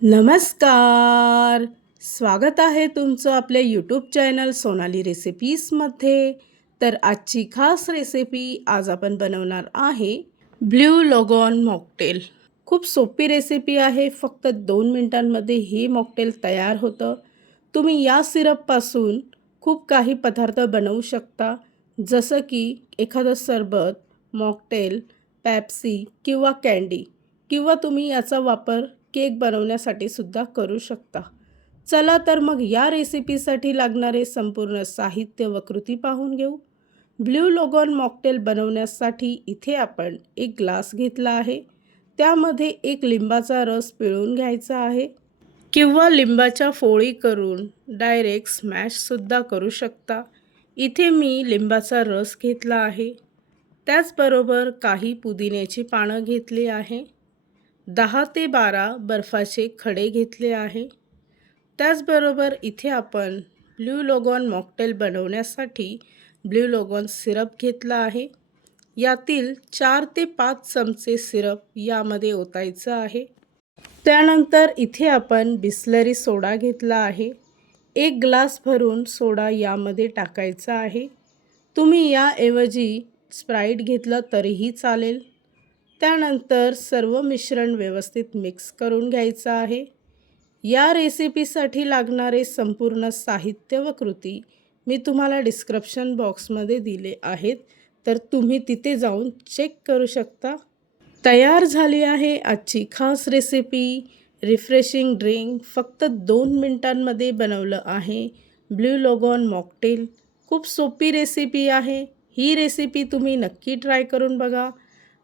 नमस्कार. स्वागत आहे तुमचं आपल्या यूट्यूब चॅनल सोनाली रेसिपीजमध्ये तर आजची खास रेसिपी आज आपण बनवणार आहे ब्ल्यू लॉगॉन मॉकटेल खूप सोपी रेसिपी आहे फक्त दोन मिनटांमध्ये हे मॉकटेल तयार होतं. तुम्ही या सिरपपासून खूप काही पदार्थ बनवू शकता जसं की एखादं सरबत मॉकटेल पॅप्सी किंवा कँडी किंवा तुम्ही याचा वापर केक बनवण्यासाठी सुद्धा करू शकता. चला तर मग या रेसिपीसाठी लागणारे संपूर्ण साहित्य व कृती पाहून घेऊ. ब्ल्यू लोगॉन मॉकटेल बनवण्यासाठी इथे आपण एक ग्लास घेतला आहे. त्यामध्ये एक लिंबाचा रस पिळून घ्यायचा आहे. किंवा लिंबाच्या फोळी करून डायरेक्ट स्मॅशसुद्धा करू शकता. इथे मी लिंबाचा रस घेतला आहे. त्याचबरोबर काही पुदिन्याची पानं घेतली आहे. दहा ते बारा बर्फाचे खडे घेतले आहे. त्याचबरोबर इथे आपण ब्ल्यू लोगॉन मॉकटेल बनवण्यासाठी ब्ल्यू लोगॉन सिरप घेतला आहे. यातील चार ते पाच चमचे सिरप यामध्ये ओतायचं आहे. त्यानंतर इथे आपण बिस्लरी सोडा घेतला आहे. एक ग्लास भरून सोडा यामध्ये टाकायचा आहे. तुम्ही याऐवजी स्प्राईट घेतलं तरीही चालेल. त्यानंतर सर्व मिश्रण व्यवस्थित मिक्स करून घ्यायचं आहे. या रेसिपीसाठी लागणारे संपूर्ण साहित्य व कृती मी तुम्हाला डिस्क्रिप्शन बॉक्समध्ये दिले आहेत. तर तुम्ही तिथे जाऊन चेक करू शकता. तयार झाली आहे आजची खास रेसिपी. रिफ्रेशिंग ड्रिंक फक्त दोन मिनटांमध्ये बनवलं आहे. ब्ल्यू लोगॉन मॉकटेल खूप सोपी रेसिपी आहे. ही रेसिपी तुम्ही नक्की ट्राय करून बघा.